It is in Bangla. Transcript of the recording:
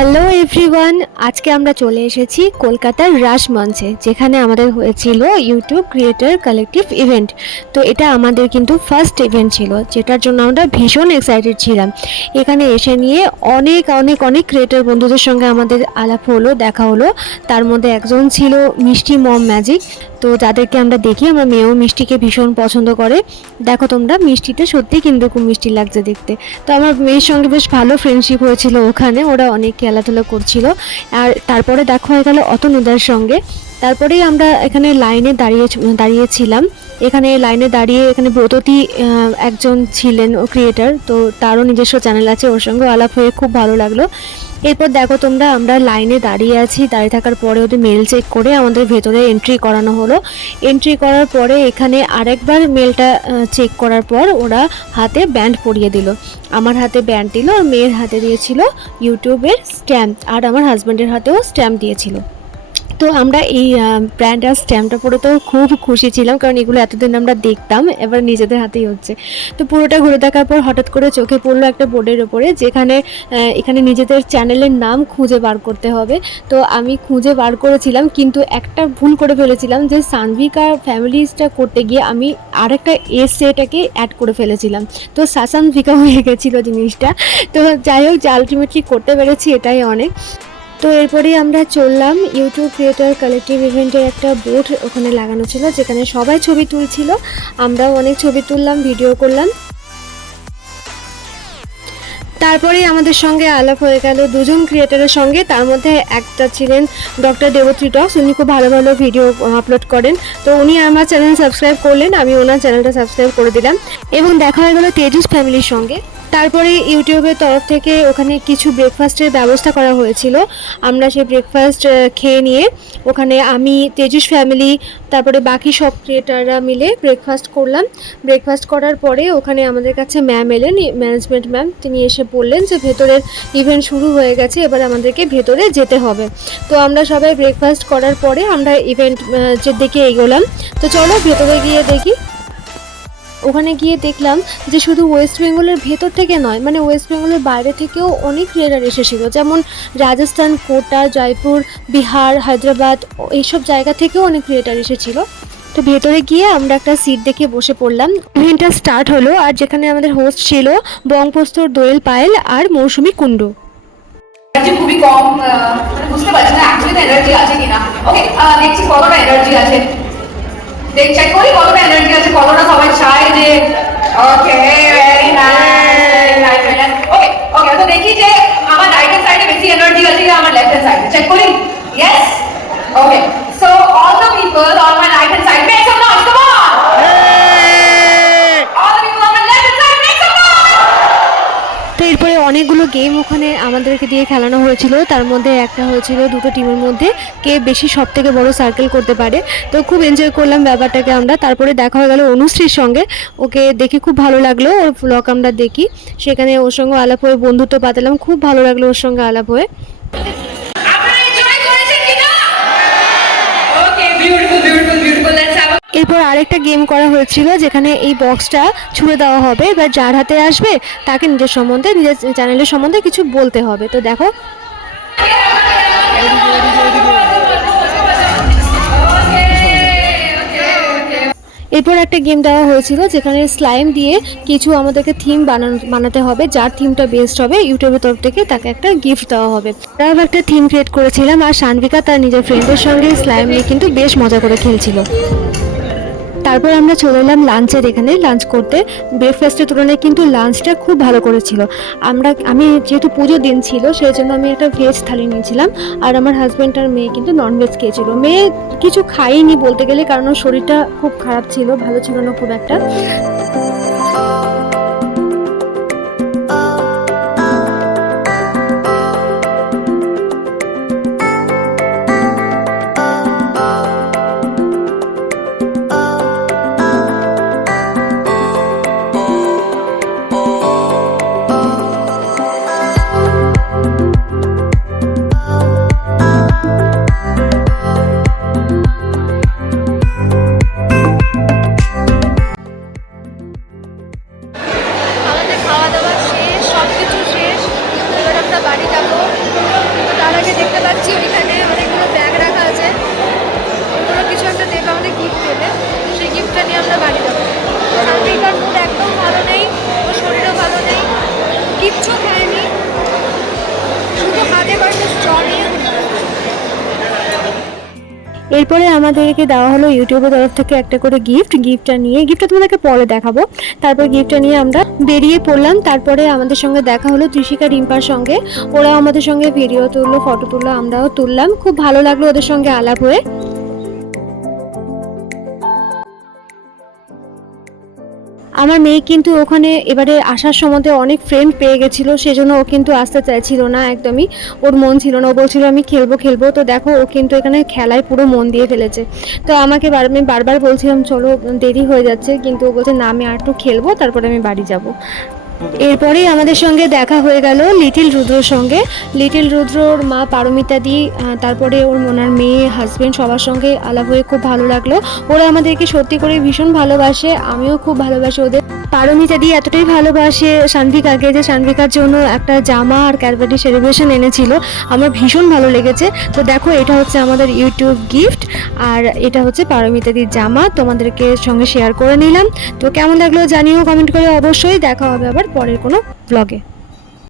হ্যালো এভরিওয়ান, আজকে আমরা চলে এসেছি কলকাতার রাসমঞ্চে, যেখানে আমাদের হয়েছিল ইউটিউব ক্রিয়েটর কালেকটিভ ইভেন্ট। তো এটা আমাদের কিন্তু ফার্স্ট ইভেন্ট ছিল, যেটার জন্য আমরা ভীষণ এক্সাইটেড ছিলাম। এখানে এসে নিয়ে অনেক অনেক অনেক ক্রিয়েটর বন্ধুদের সঙ্গে আমাদের আলাপ হলো, দেখা হলো। তার মধ্যে একজন ছিল মিষ্টি মম ম্যাজিক। তো যাদেরকে আমরা দেখি, আমার মেয়েও মিষ্টিকে ভীষণ পছন্দ করে। দেখো তোমরা, মিষ্টিটা সত্যিই কিন্তু খুব মিষ্টি লাগছে দেখতে। তো আমার মেয়ের সঙ্গে বেশ ভালো ফ্রেন্ডশিপ হয়েছিল ওখানে, ওরা অনেক খেলাধুলা করছিল। আর তারপরে দেখা হয়ে গেল অতনুদার সঙ্গে। তারপরেই আমরা এখানে লাইনে দাঁড়িয়েছিলাম। এখানে লাইনে দাঁড়িয়ে এখানে ব্রততী একজন ছিলেন ও ক্রিয়েটার, তো তারও নিজস্ব চ্যানেল আছে, ওর সঙ্গে আলাপ হয়ে খুব ভালো লাগলো। এরপর দেখো তোমরা, আমরা লাইনে দাঁড়িয়ে থাকার পরে ওদের মেল চেক করে আমাদের ভেতরে এন্ট্রি করানো হলো। এন্ট্রি করার পরে এখানে আরেকবার মেলটা চেক করার পর ওরা হাতে ব্যান্ড পরিয়ে দিল। আমার হাতে ব্যান্ড দিল, আর মেয়ের হাতে দিয়েছিল ইউটিউবের স্ট্যাম্প, আর আমার হাজব্যান্ডের হাতেও স্ট্যাম্প দিয়েছিল। তো আমরা এই ব্র্যান্ড আর স্ট্যাম্পটা পরে তো খুব খুশি ছিলাম, কারণ এগুলো এতদিন আমরা দেখতাম, এবার নিজেদের হাতেই হচ্ছে। তো পুরোটা ঘুরে দেখার পর হঠাৎ করে চোখে পড়লো একটা বোর্ডের ওপরে, যেখানে এখানে নিজেদের চ্যানেলের নাম খুঁজে বার করতে হবে। তো আমি খুঁজে বার করেছিলাম, কিন্তু একটা ভুল করে ফেলেছিলাম, যে সানভিকা ফ্যামিলিজটা করতে গিয়ে আমি আরেকটা এটাকে অ্যাড করে ফেলেছিলাম। তো সাসানভিকা হয়ে গেছিলো জিনিসটা। তো যাই হোক, যে আলটিমেটলি করতে পেরেছি, এটাই অনেক। তো এরপরেই আমরা চললাম ইউটিউব ক্রিয়েটর কালেকটিভ ইভেন্টের একটা বোর্ড ওখানে লাগানো ছিল, যেখানে সবাই ছবি তুলছিল। আমরাও অনেক ছবি তুললাম, ভিডিও করলাম। তারপরেই আমাদের সঙ্গে আলাপ হয়ে গেল দুজন ক্রিয়েটারের সঙ্গে। তার মধ্যে একটা ছিলেন ডক্টর দেবত্রী টক্স, উনি খুব ভালো ভালো ভিডিও আপলোড করেন। তো উনি আমার চ্যানেল সাবস্ক্রাইব করলেন, আমি ওনার চ্যানেলটা সাবস্ক্রাইব করে দিলাম। এবং দেখা হয়ে গেল তেজস ফ্যামিলির সঙ্গে। তারপরে ইউটিউবের তরফ থেকে ওখানে কিছু ব্রেকফাস্টের ব্যবস্থা করা হয়েছিল। আমরা সেই ব্রেকফাস্ট খেয়ে নিয়ে ওখানে আমি, তেজস ফ্যামিলি, তারপরে বাকি সব ক্রিয়েটাররা মিলে ব্রেকফাস্ট করলাম। ব্রেকফাস্ট করার পরে ওখানে আমাদের কাছে ম্যাম এলেন, ম্যানেজমেন্ট ম্যাম। তিনি এসে বললেন যে ভেতরের ইভেন্ট শুরু হয়ে গেছে, এবার আমাদেরকে ভেতরে যেতে হবে। তো আমরা সবাই ব্রেকফাস্ট করার পরে আমরা ইভেন্ট যে দিকে এগোলাম। তো চলো ভেতরে গিয়ে দেখি। ওখানে গিয়ে দেখলাম যে শুধু ওয়েস্ট বেঙ্গলের ভেতর থেকে নয়, মানে ওয়েস্ট বেঙ্গলের বাইরে থেকেও অনেক ক্রিয়েটার এসেছিল, যেমন রাজস্থান, কোটা, জয়পুর, বিহার, হায়দ্রাবাদ, এইসব জায়গা থেকেও অনেক ক্রিয়েটার এসেছিল। তো ভেতরে গিয়ে আমরা একটা সিট দেখে বসে পড়লাম। ইভেন্টটা স্টার্ট হলো, আর যেখানে আমাদের হোস্ট ছিল বংপস্তর দোয়েল পায়েল আর মৌসুমী কুণ্ডু। খুবই কম, বুঝতে পারছি না অ্যাকচুয়ালি এনার্জি আছে কিনা। ওকে, দেখছি কতটা এনার্জি আছে, চেক করি কতটা এনার্জি আছে, কতটা সবাই চায় যে। ওকে, ভেরি নাইস। ওকে ওকে, তো দেখি যে আমার রাইট হ্যান্ড সাইডে বেশি এনার্জি আছে কি আমার লেফট হ্যান্ড সাইডে। চেক করি। Yes, okay. So all the people on my right hand side make some noise, come on. All the people on my left hand side make some noise. তো এরপরে অনেকগুলো গেম ওখানে আমাদেরকে দিয়ে খেলানো হয়েছিল। তার মধ্যে একটা হয়েছিল দুটো টিমের মধ্যে কে বেশি সব থেকে বড় সার্কেল করতে পারে। তো খুব এনজয় করলাম ব্যাপারটাকে আমরা। তারপরে দেখা হয়ে গেল অনুশ্রীর সঙ্গে, ওকে দেখে খুব ভালো লাগলো, ওর ব্লগ আমরা দেখি, সেখানে ওর সঙ্গে আলাপ হয়ে বন্ধুত্ব পাতালাম, খুব ভালো লাগলো ওর সঙ্গে আলাপ হয়ে। এরপর আরেকটা গেম করা হয়েছিল, যেখানে এই বক্সটা ছুঁড়ে দেওয়া হবে, এবার যার হাতে আসবে তাকে নিজের সম্বন্ধে, নিজের চ্যানেলের সম্বন্ধে কিছু বলতে হবে। তো দেখো, এরপর একটা গেম দেওয়া হয়েছিল, যেখানে স্লাইম দিয়ে কিছু আমাদেরকে থিম বানাতে হবে, যার থিমটা বেস্ট হবে ইউটিউবের তরফ থেকে তাকে একটা গিফট দেওয়া হবে। তারাও একটা থিম ক্রিয়েট করেছিলাম, আর সানভিকা তার নিজের ফ্রেন্ডের সঙ্গে স্লাইম নিয়ে কিন্তু বেশ মজা করে খেলছিল। তারপর আমরা চলে এলাম লাঞ্চের এখানে লাঞ্চ করতে। ব্রেকফাস্টের তুলনায় কিন্তু লাঞ্চটা খুব ভালো করেছিল। আমি যেহেতু পুজোর দিন ছিল, সেই জন্য আমি একটা ভেজ থালি নিয়েছিলাম, আর আমার হাজব্যান্ড আর মেয়ে কিন্তু ননভেজ খেয়েছিল। মেয়ে কিছু খাইনি বলতে গেলে, কারণ ওর শরীরটা খুব খারাপ ছিল, ভালো ছিল না খুব একটা। বাড়ি যাবো। তো তার আগে দেখতে পাচ্ছি ওইখানে অনেকগুলো ব্যাগ রাখা আছে, ওইগুলো কিছু একটা দেবে আমাদের গিফট দেবে, সেই গিফটটা নিয়ে আমরা বাড়ি যাবো। সানভিকার মুড একদম ভালো নেই, ওর শরীরও ভালো নেই, কিচ্ছু খায়নি, শুধু হাতে কয়েকটা স্ট্র নিয়ে। এরপরে আমাদেরকে দেওয়া হলো ইউটিউবের তরফ থেকে একটা করে গিফটটা নিয়ে, গিফটটা তোমাদেরকে পরে দেখাবো। তারপর গিফটটা নিয়ে আমরা বেরিয়ে পড়লাম। তারপরে আমাদের সঙ্গে দেখা হলো ত্রিশিকা রিম্পার সঙ্গে, ওরাও আমাদের সঙ্গে ভিডিও তুললো, ফটো তুললো, আমরাও তুললাম। খুব ভালো লাগলো ওদের সঙ্গে আলাপ হয়ে। আমার মেয়ে কিন্তু ওখানে এবারে আসার সময় অনেক ফ্রেন্ড পেয়ে গেছিলো, সেজন্য ও কিন্তু আসতে চাইছিল না একদমই, ওর মন ছিল না, ও বলছিল আমি খেলবো। তো দেখো ও কিন্তু এখানে খেলায় পুরো মন দিয়ে ফেলেছে। তো আমাকে আমি বারবার বলছিলাম চলো দেরি হয়ে যাচ্ছে, কিন্তু ও বলছে না আমি আর একটু খেলবো, তারপরে আমি বাড়ি যাব। এরপরেই আমাদের সঙ্গে দেখা হয়ে গেল লিটিল রুদ্রর সঙ্গে। লিটিল রুদ্রর মা পারমিতা দি, তারপরে ওনার মেয়ে, হাজবেন্ড, সবার সঙ্গে আলাপ হয়ে খুব ভালো লাগলো। ওরা আমাদেরকে সত্যি করে ভীষণ ভালোবাসে, আমিও খুব ভালোবাসি ওদের। পারমিতা দি এতটাই ভালোবাসে সানভিকাকে যে সানভিকার জন্য একটা জামা আর ক্যাডবেরি সেলিব্রেশন এনেছিল, আমার ভীষণ ভালো লেগেছে। তো দেখো এটা হচ্ছে আমাদের ইউটিউব গিফট, আর এটা হচ্ছে পারমিতা দির জামা, তোমাদেরকে সঙ্গে শেয়ার করে নিলাম। তো কেমন লাগলো জানিও কমেন্ট করে অবশ্যই। দেখা হবে আবার পরের কোনো ব্লগে।